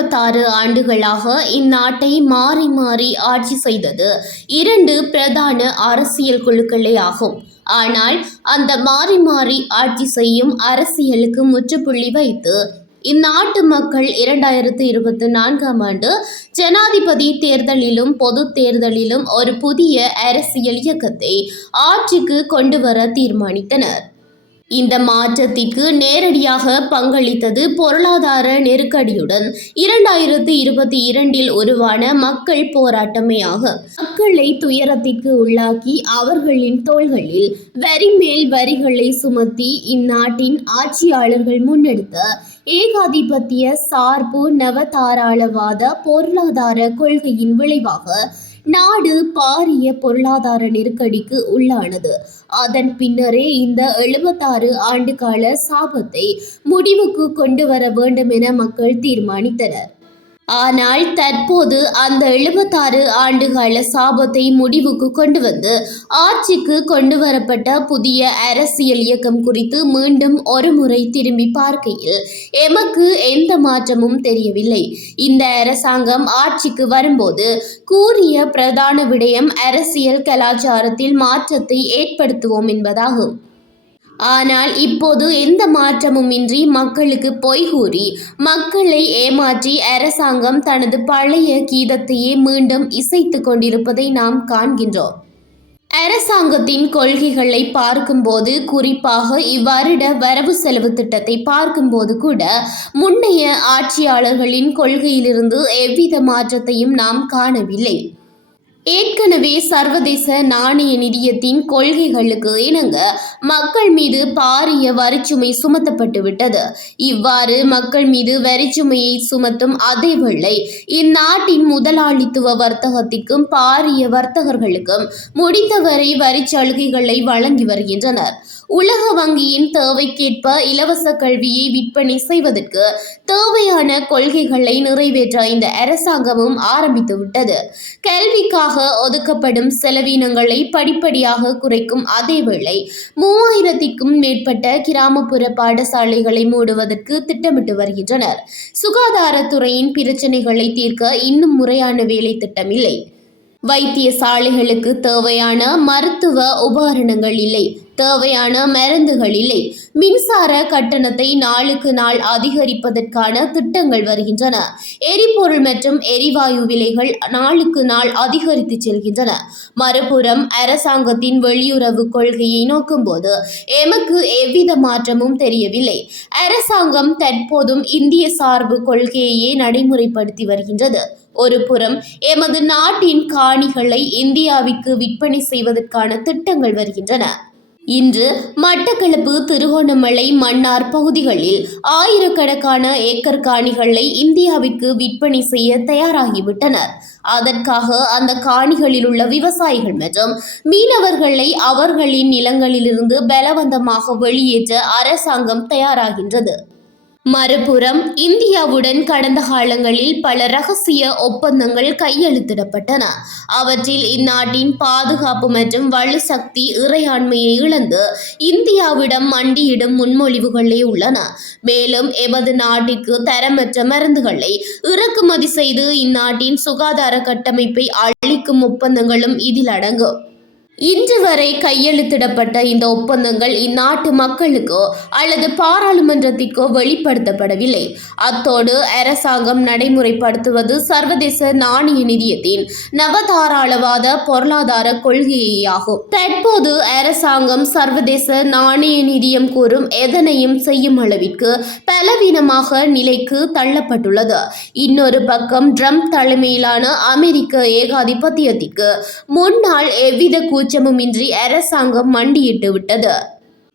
76 ஆண்டுகளாக இந்நாட்டை மாறி மாறி ஆட்சி செய்தது 2 பிரதான அரசியல் குழுக்களே ஆகும். ஆனால் அந்த மாறி மாறி ஆட்சி செய்யும் அரசியலுக்கு முற்றுப்புள்ளி வைத்து இந்நாட்டு மக்கள் 2024ஆம் ஆண்டு ஜனாதிபதி தேர்தலிலும் பொது தேர்தலிலும் ஒரு புதிய அரசியல் இயக்கத்தை ஆட்சிக்கு கொண்டுவர தீர்மானித்தனர். இந்த மாற்றத்திற்கு நேரடியாக பங்களித்தது பொருளாதார நெருக்கடியுடன் 2022இல் உருவான மக்கள் போராட்டமே ஆகும். மக்களை துயரத்திற்கு உள்ளாக்கி அவர்களின் தோள்களில் வரி மேல் வரிகளை சுமத்தி இந்நாட்டின் ஆட்சியாளர்கள் முன்னெடுத்த ஏகாதிபத்திய சார்பு நவதாராளவாத பொருளாதார கொள்கையின் விளைவாக நாடு பாரிய பொருளாதார நெருக்கடிக்கு உள்ளானது. அதன் பின்னரே இந்த 76 ஆண்டுகால சாபத்தை முடிவுக்கு கொண்டு வர வேண்டும் என மக்கள் தீர்மானித்தனர். ஆனால் தற்போது அந்த 76 ஆண்டுகால சாபத்தை முடிவுக்கு கொண்டு வந்து ஆட்சிக்கு கொண்டு வரப்பட்ட புதிய அரசியல் இயக்கம் குறித்து மீண்டும் ஒருமுறை திரும்பி பார்க்கையில் எமக்கு எந்த மாற்றமும் தெரியவில்லை. இந்த அரசாங்கம் ஆட்சிக்கு வரும்போது கூறிய பிரதான விடயம் அரசியல் கலாச்சாரத்தில் மாற்றத்தை ஏற்படுத்துவோம் என்பதாகும். ஆனால் இப்போது எந்த மாற்றமும் இன்றி மக்களுக்கு பொய் கூறி மக்களை ஏமாற்றி அரசாங்கம் தனது பழைய கீதத்தையே மீண்டும் இசைத்து கொண்டிருப்பதை நாம் காண்கின்றோம். அரசாங்கத்தின் கொள்கைகளை பார்க்கும்போது, குறிப்பாக இவ்வருட வரவு செலவு திட்டத்தை பார்க்கும்போது கூட முன்னைய ஆட்சியாளர்களின் கொள்கையிலிருந்து எவ்வித மாற்றத்தையும் நாம் காணவில்லை. ஏற்கனவே சர்வதேச நாணய நிதியத்தின் கொள்கைகளுக்கு இணங்க மக்கள் மீது பாரிய வரிச்சுமை சுமத்தப்பட்டு விட்டது. இவ்வாறு மக்கள் மீது வரிச்சுமையை சுமத்தும் அதேவேளை இந்நாட்டின் முதலாளித்துவ வர்த்தகத்திற்கும் பாரிய வர்த்தகர்களுக்கும் முடிந்தவரை வரிச்சலுகைகளை வழங்கி வருகின்றனர். உலக வங்கியின் தேவைக்கேற்ப இலவச கல்வியை விற்பனை செய்வதற்கு தேவையான கொள்கைகளை நிறைவேற்ற இந்த அரசாங்கமும் ஆரம்பித்துவிட்டது. கல்விக்காக ஒதுக்கப்படும் செலவினங்களை படிப்படியாக குறைக்கும் அதேவேளை 3000க்கும் மேற்பட்ட கிராமப்புற பாடசாலைகளை மூடுவதற்கு திட்டமிட்டு வருகின்றனர். சுகாதாரத்துறையின் பிரச்சினைகளை தீர்க்க இன்னும் முறையான வேலை திட்டம் இல்லை. வைத்தியசாலைகளுக்கு தேவையான மருத்துவ உபகரணங்கள் இல்லை, தேவையான மருந்துகள் இல்லை. மின்சார கட்டணத்தை நாளுக்கு நாள் அதிகரிப்பதற்கான திட்டங்கள் வருகின்றன. எரிபொருள் மற்றும் எரிவாயு விலைகள் நாளுக்கு நாள் அதிகரித்து செல்கின்றன. மறுபுறம் அரசாங்கத்தின் வெளியுறவு கொள்கையை நோக்கும்போது எமக்கு எவ்வித மாற்றமும் தெரியவில்லை. அரசாங்கம் தற்போதும் இந்திய சார்பு கொள்கையையே நடைமுறைப்படுத்தி வருகின்றது. ஒரு புறம் எமது நாட்டின் காணிகளை இந்தியாவிற்கு விற்பனை செய்வதற்கான திட்டங்கள் வருகின்றன. இன்று மட்டக்களப்பு, திருகோணமலை, மன்னார் பகுதிகளில் ஆயிரக்கணக்கான ஏக்கர் காணிகளை இந்தியாவிற்கு விற்பனை செய்ய தயாராகிவிட்டனர். அதற்காக அந்த காணிகளில் உள்ள விவசாயிகள் மற்றும் மீனவர்களை அவர்களின் நிலங்களிலிருந்து பலவந்தமாக வெளியேற்ற அரசாங்கம் தயாராகின்றது. மறுபுறம் இந்தியாவுடன் கடந்த காலங்களில் பல இரகசிய ஒப்பந்தங்கள் கையெழுத்திடப்பட்டன. அவற்றில் இந்நாட்டின் பாதுகாப்பு மற்றும் வலு சக்தி இறையாண்மையை இழந்து இந்தியாவிடம் மண்டியிடும் முன்மொழிவுகளே உள்ளன. மேலும் எமது நாட்டிற்கு தரமற்ற மருந்துகளை இறக்குமதி செய்து இந்நாட்டின் சுகாதார கட்டமைப்பை அளிக்கும் ஒப்பந்தங்களும் இதில் அடங்கும். இன்று வரை கையெழுத்திடப்பட்ட இந்த ஒப்பந்தங்கள் இந்நாட்டு மக்களுக்கோ அல்லது பாராளுமன்றத்திற்கோ வெளிப்படுத்தப்படவில்லை. அத்தோடு அரசாங்கம் நடைமுறைப்படுத்துவது சர்வதேச நாணய நிதியத்தின் நவதாராளவாத பொருளாதார கொள்கையாகும். தற்போது அரசாங்கம் சர்வதேச நாணய நிதியம் கூறும் எதனையும் செய்யும் அளவிற்கு பலவீனமாக நிலைக்கு தள்ளப்பட்டுள்ளது. இன்னொரு பக்கம் ட்ரம்ப் தலைமையிலான அமெரிக்க ஏகாதிபத்தியத்திற்கு முன்னால் எவ்வித கூச்சமுமின்றி அரசாங்கம் மண்டியிட்டு விட்டது.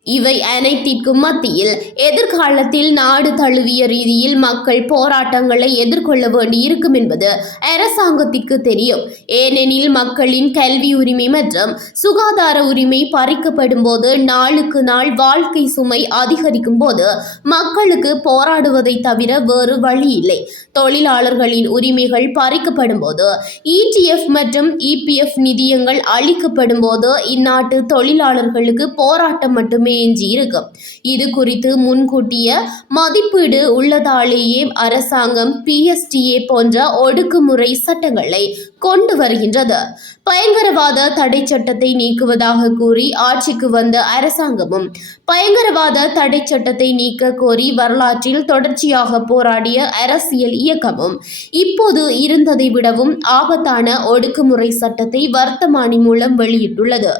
இவை அனைத்திற்கும் மத்தியில் எதிர்காலத்தில் நாடு தழுவிய ரீதியில் மக்கள் போராட்டங்களை எதிர்கொள்ள வேண்டி இருக்கும் என்பது அரசாங்கத்திற்கு தெரியும். ஏனெனில் மக்களின் கல்வி உரிமை மற்றும் சுகாதார உரிமை பறிக்கப்படும் போது, நாளுக்கு நாள் வாழ்க்கை சுமை அதிகரிக்கும் போது மக்களுக்கு போராடுவதை தவிர வேறு வழி இல்லை. தொழிலாளர்களின் உரிமைகள் பறிக்கப்படும் போது, ETF மற்றும் EPF நிதியங்கள் அளிக்கப்படும் போது இந்நாட்டு தொழிலாளர்களுக்கு போராட்டம் மட்டுமே எஞ்சியிருக்கும். இது குறித்து முன்கூட்டிய மதிப்பீடு உள்ளதாலேயே அரசாங்கம் PSTA போன்ற ஒடுக்குமுறை சட்டங்களை கொண்டு வருகின்றது. பயங்கரவாத தடை சட்டத்தை நீக்குவதாக கூறி ஆட்சிக்கு வந்த அரசாங்கமும் பயங்கரவாத தடை சட்டத்தை நீக்க கோரி வரலாற்றில் தொடர்ச்சியாக போராடிய அரசியல் இயக்கமும் இப்போது இருந்ததை விடவும் ஆபத்தான ஒடுக்குமுறை சட்டத்தை வர்த்தமானி மூலம் வெளியிட்டுள்ளது.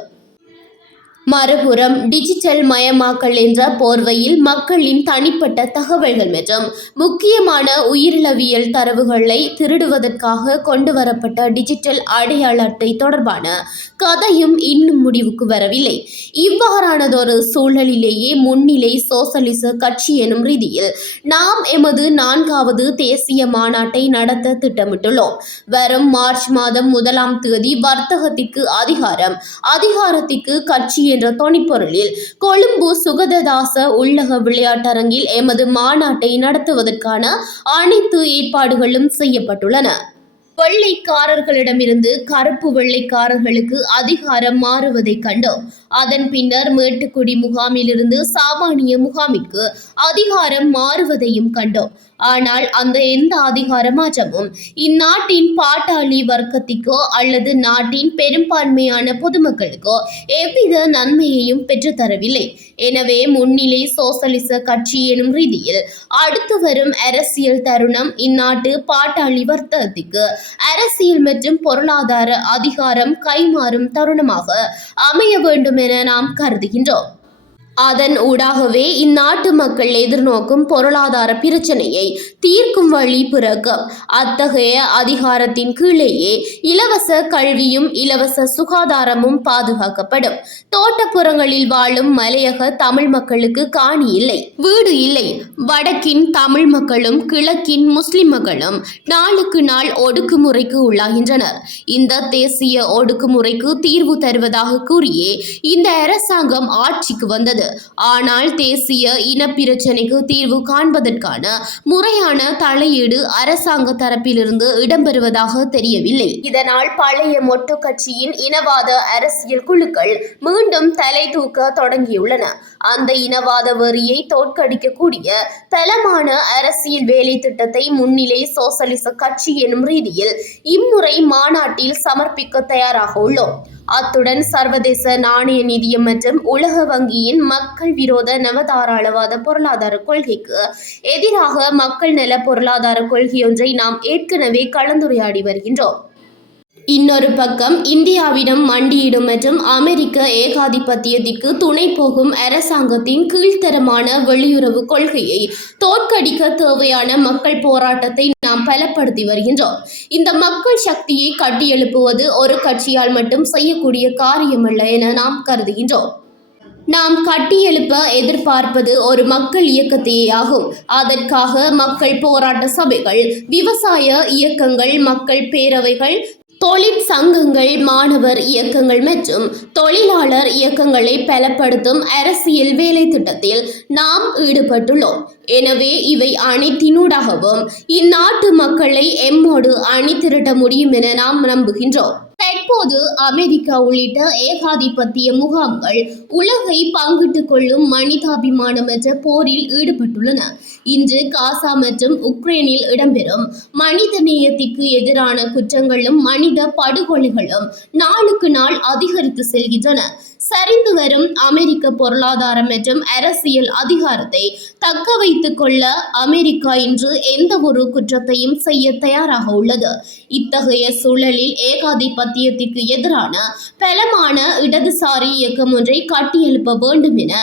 மறுபுறம் டிஜிட்டல் மயமாக்கல் என்ற போர்வையில் மக்களின் தனிப்பட்ட தகவல்கள் மற்றும் முக்கியமான உயிரிழவியல் தரவுகளை திருடுவதற்காக கொண்டுவரப்பட்ட டிஜிட்டல் அடையாள அட்டை தொடர்பான கதையும் இன்னும் முடிவுக்கு வரவில்லை. இவ்வாறானதொரு சூழலிலேயே முன்னிலை சோசலிச கட்சி எனும் ரீதியில் நாம் எமது 4வது தேசிய மாநாட்டை நடத்த திட்டமிட்டுள்ளோம். வரும் மார்ச் மாதம் 1ஆம் தேதி வர்த்தகத்திற்கு அதிகாரத்திற்கு கட்சி என்ற தொனிப்பொருளில் கொழும்பு சுகததாச உள்ளக விளையாட்டரங்கில் எமது மாநாட்டை நடத்துவதற்கான அனைத்து ஏற்பாடுகளும் செய்யப்பட்டுள்ளன. வெள்ளைக்காரர்களிடமிருந்து கருப்பு வெள்ளைக்காரர்களுக்கு அதிகாரம் மாறுவதைக் கண்டோம். அதன் பின்னர் மேட்டுக்குடி முகாமிலிருந்து சாமானிய முகாமிற்கு அதிகாரம் மாறுவதையும் கண்டோம். ஆனால் அந்த எந்த அதிகார மாற்றமும் இந்நாட்டின் பாட்டாளி வர்க்கத்திற்கோ அல்லது நாட்டின் பெரும்பான்மையான பொதுமக்களுக்கோ எவ்வித நன்மையையும் பெற்றுத்தரவில்லை. எனவே முன்னிலை சோசலிச கட்சி எனும் ரீதியில் அடுத்து வரும் அரசியல் தருணம் இந்நாட்டு பாட்டாளி வர்க்கத்திற்கு அரசியல் மற்றும் பொருளாதார அதிகாரம் கைமாறும் தருணமாக அமைய வேண்டும் என நாம் கருதுகின்றோம். அதன் ஊடாகவே இந்நாட்டு மக்கள் எதிர்நோக்கும் பொருளாதார பிரச்சனையை தீர்க்கும் வழி பிறக்கும். அத்தகைய அதிகாரத்தின் கீழேயே இலவச கல்வியும் இலவச சுகாதாரமும் பாதுகாக்கப்படும். தோட்டப்புறங்களில் வாழும் மலையக தமிழ் மக்களுக்கு காணி இல்லை, வீடு இல்லை. வடக்கின் தமிழ் மக்களும் கிழக்கின் முஸ்லிம் மக்களும் நாளுக்கு நாள் ஒடுக்குமுறைக்கு உள்ளாகின்றனர். இந்த தேசிய ஒடுக்குமுறைக்கு தீர்வு தருவதாக கூறியே இந்த அரசாங்கம் ஆட்சிக்கு வந்தது. ஆனால் தேசிய இனப்பிரச்சினைக்கு தீர்வு காண்பதற்கான முறையான தலையீடு அரசாங்க தரப்பிலிருந்து இடம்பெறுவதாக தெரியவில்லை. இதனால் பழைய மொட்டு கட்சியின் இனவாத அரசியல் குழுக்கள் மீண்டும் தலை தூக்க தொடங்கியுள்ளன. அந்த இனவாத வெறியை தோற்கடிக்கக்கூடிய பலமான அரசியல் வேலை திட்டத்தை முன்னிலை சோசலிச கட்சி எனும் ரீதியில் இம்முறை மாநாட்டில் சமர்ப்பிக்க தயாராக உள்ளோம். அத்துடன் சர்வதேச நாணய நிதியம் மற்றும் உலக வங்கியின் மக்கள் விரோத நவதாராளவாத பொருளாதார கொள்கைக்கு எதிராக மக்கள் நல பொருளாதார கொள்கையொன்றை நாம் ஏற்கனவே கலந்துரையாடி வருகின்றோம். இன்னொரு பக்கம் இந்தியாவிடம் மண்டியிடும் மற்றும் அமெரிக்க ஏகாதிபத்தியத்திற்கு துணை போகும் அரசாங்கத்தின் கீழ்த்தரமான வெளியுறவு கொள்கையை தோற்கடிக்க தேவையான மக்கள் போராட்டத்தை நாம் பலப்படுத்தி வருகின்றோம். இந்த மக்கள் சக்தியை கட்டியெழுப்புவது ஒரு கட்சியால் மட்டும் செய்யக்கூடிய காரியமல்ல என நாம் கருதுகின்றோம். நாம் கட்டியெழுப்ப எதிர்பார்ப்பது ஒரு மக்கள் இயக்கத்தையே ஆகும். அதற்காக மக்கள் போராட்ட சபைகள், விவசாய இயக்கங்கள், மக்கள் பேரவைகள், தொழிற்சங்கங்கள், மாணவர் இயக்கங்கள் மற்றும் தொழிலாளர் இயக்கங்களை பலப்படுத்தும் அரசியல் வேலை திட்டத்தில் நாம் ஈடுபட்டுள்ளோம். எனவே இவை அனைத்தினூடாகவும் இந்நாட்டு மக்களை எம்மோடு அணி திரட்ட முடியும் என நாம் நம்புகின்றோம். தற்போது அமெரிக்கா உள்ளிட்ட ஏகாதிபத்திய முகாம்கள் உலகை பங்கிட்டுக் கொள்ளும் மனிதாபிமானமற்ற போரில் ஈடுபட்டுள்ளன. இன்று காசா மற்றும் உக்ரைனில் இடம்பெறும் மனித நேயத்திற்கு எதிரான குற்றங்களும் மனித படுகொலைகளும் நாளுக்கு நாள் அதிகரித்து செல்கின்றன. சரிந்து வரும் அமெரிக்க பொருளாதார மற்றும் அரசியல் அதிகாரத்தை தக்க வைத்துக் கொள்ள அமெரிக்கா இன்று எந்த ஒரு குற்றத்தையும் செய்ய தயாராக உள்ளது. இத்தகைய சூழலில் ஏகாதிபத்தியத்திற்கு எதிரான பலமான இடதுசாரி இயக்கம் ஒன்றை கட்டியெழுப்ப வேண்டும் என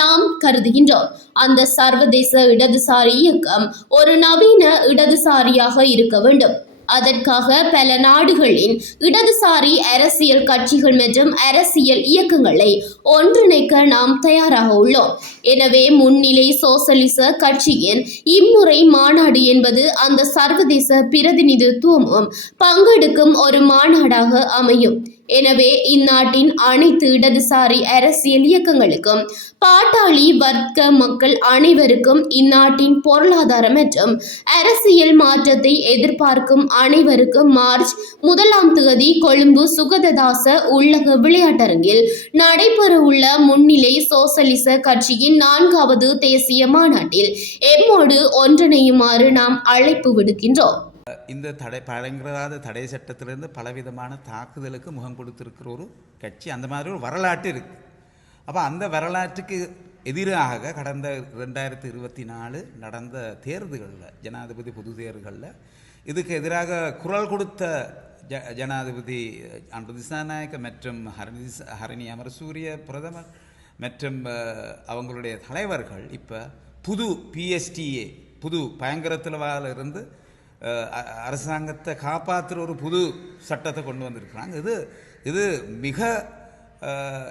நாம் கருதுகின்றோம். அந்த சர்வதேச இடதுசாரி இயக்கம் ஒரு நவீன இடதுசாரியாக இருக்க வேண்டும். அதற்காக பல நாடுகளின் இடதுசாரி அரசியல் கட்சிகள் மற்றும் அரசியல் இயக்கங்களை ஒன்றிணைக்க நாம் தயாராக உள்ளோம். எனவே முன்னிலை சோசலிச கட்சியின் இம்முறை மாநாடு என்பது அந்த சர்வதேச பிரதிநிதித்துவமும் பங்கெடுக்கும் ஒரு மாநாடாக அமையும். எனவே இந்நாட்டின் அனைத்து இடதுசாரி அரசியல் இயக்கங்களுக்கும் பாட்டாளி வர்க்க மக்கள் அனைவருக்கும் இந்நாட்டின் பொருளாதார மற்றும் அரசியல் மாற்றத்தை எதிர்பார்க்கும் அனைவருக்கும் மார்ச் 1 கொழும்பு சுகததாச உள்ளக விளையாட்டரங்கில் நடைபெறவுள்ள முன்னிலை சோசலிச கட்சியின் 4வது தேசிய மாநாட்டில் எம்மோடு ஒன்றிணையுமாறு நாம் அழைப்பு விடுக்கின்றோம். இந்த பயங்கரவாத தடை சட்டத்திலிருந்து பலவிதமான தாக்குதலுக்கு முகம் கொடுத்திருக்கிற ஒரு கட்சி, அந்த மாதிரி ஒரு வரலாற்று இருக்கு. அப்போ அந்த வரலாற்றுக்கு எதிராக கடந்த 2024 நடந்த தேர்தல்களில், ஜனாதிபதி பொது தேர்தல்களில் இதுக்கு எதிராக குரல் கொடுத்த ஜனாதிபதி அன்று திசாநாயக்க மற்றும் ஹரணி அமரசூரிய பிரதமர் மற்றும் அவங்களுடைய தலைவர்கள் இப்போ புது PSTA, புது பயங்கரத்திலிருந்து அரசாங்கத்தை காப்பாற்றுற ஒரு புது சட்டத்தை கொண்டு வந்திருக்கிறாங்க. இது மிக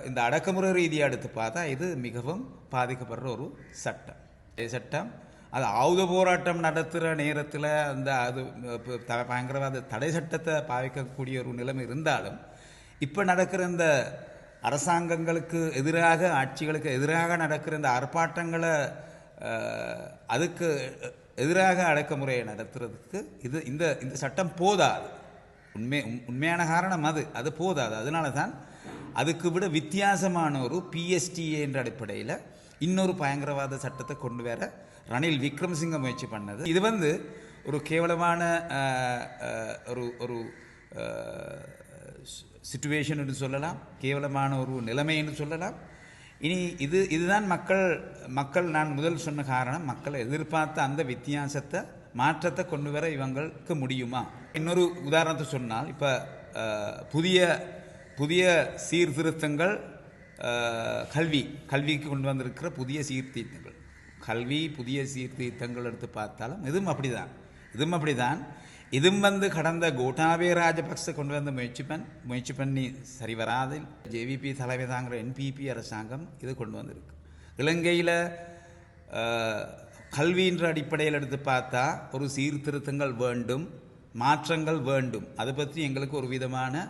இந்த அடக்குமுறை ரீதியாக எடுத்து பார்த்தா இது மிகவும் பாதிக்கப்படுற ஒரு சட்டம். அது ஆயுத போராட்டம் நடத்துகிற நேரத்தில் அந்த அது பயங்கரவாத தடை சட்டத்தை பாவிக்கக்கூடிய ஒரு நிலைமை இருந்தாலும் இப்போ நடக்கிற இந்த அரசாங்கங்களுக்கு எதிராக, ஆட்சிகளுக்கு எதிராக நடக்கிற இந்த ஆர்ப்பாட்டங்களை அதுக்கு எதிராக அடக்குமுறையை நடத்துறதுக்கு இந்த சட்டம் போதாது. உண்மையான காரணம் அது போதாது. அதனால தான் அதுக்கு விட வித்தியாசமான ஒரு PSTA என்ற அடிப்படையில் இன்னொரு பயங்கரவாத சட்டத்தை கொண்டு வர ரணில் விக்ரமசிங்க முயற்சி பண்ணது. இது ஒரு கேவலமான ஒரு சிச்சுவேஷன் என்று சொல்லலாம், கேவலமான ஒரு நிலைமை என்று சொல்லலாம். இனி இதுதான் மக்கள் நான் முதல் சொன்ன காரணம், மக்கள் எதிர்பார்த்த அந்த வித்தியாசத்தை, மாற்றத்தை கொண்டு வர இவங்களுக்கு முடியுமா? இன்னொரு உதாரணத்தை சொன்னால், இப்போ புதிய சீர்திருத்தங்கள், கல்விக்கு கொண்டு வந்திருக்கிற புதிய சீர்திருத்தங்கள், புதிய சீர்திருத்தங்கள் எடுத்து பார்த்தாலும் இதுவும் அப்படிதான். இதுவும் கடந்த கோட்டாபய ராஜபக்ச கொண்டு வந்த முயற்சி பண்ணி சரி வராது. JVP தலைமை தாங்கிற NPP அரசாங்கம் இது கொண்டு வந்திருக்கு. இலங்கையில் கல்வின்ற அடிப்படையில் எடுத்து பார்த்தா ஒரு சீர்திருத்தங்கள் வேண்டும், மாற்றங்கள் வேண்டும். அதை பற்றி எங்களுக்கு ஒரு விதமான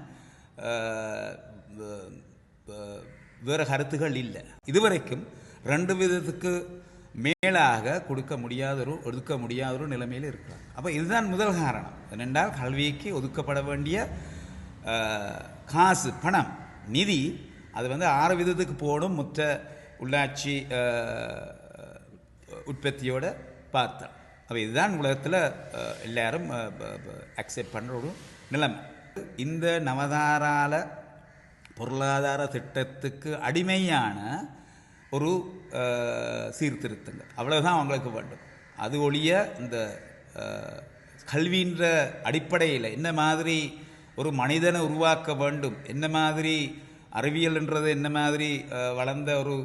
வேறு கருத்துகள் இல்லை. இதுவரைக்கும் 2 விதத்துக்கு மேலாக ஒதுக்க முடியாத ஒரு நிலைமையில் இருக்கிறாங்க. அப்போ இதுதான் முதல் காரணம். என்னென்றால் கல்விக்கு ஒதுக்கப்பட வேண்டிய காசு, பணம், நிதி அது 6 விதத்துக்கு போடும். மொத்த உள்ளாட்சி உற்பத்தியோட பார்த்தா அப்போ இதுதான் உலகத்தில் எல்லாரும் அக்செப்ட் பண்ணுற ஒரு நிலைமை. இந்த நவதாரால பொருளாதார திட்டத்துக்கு அடிமையான ஒரு சீர்திருத்தங்கள் அவ்வளவுதான் அவங்களுக்கு வேண்டும். அது ஒழிய இந்த கல்வின்ற அடிப்படையில் என்ன மாதிரி ஒரு மனிதனை உருவாக்க வேண்டும், என்ன மாதிரி அறிவியல்ன்றது என்ன மாதிரி வளர்ந்த ஒரு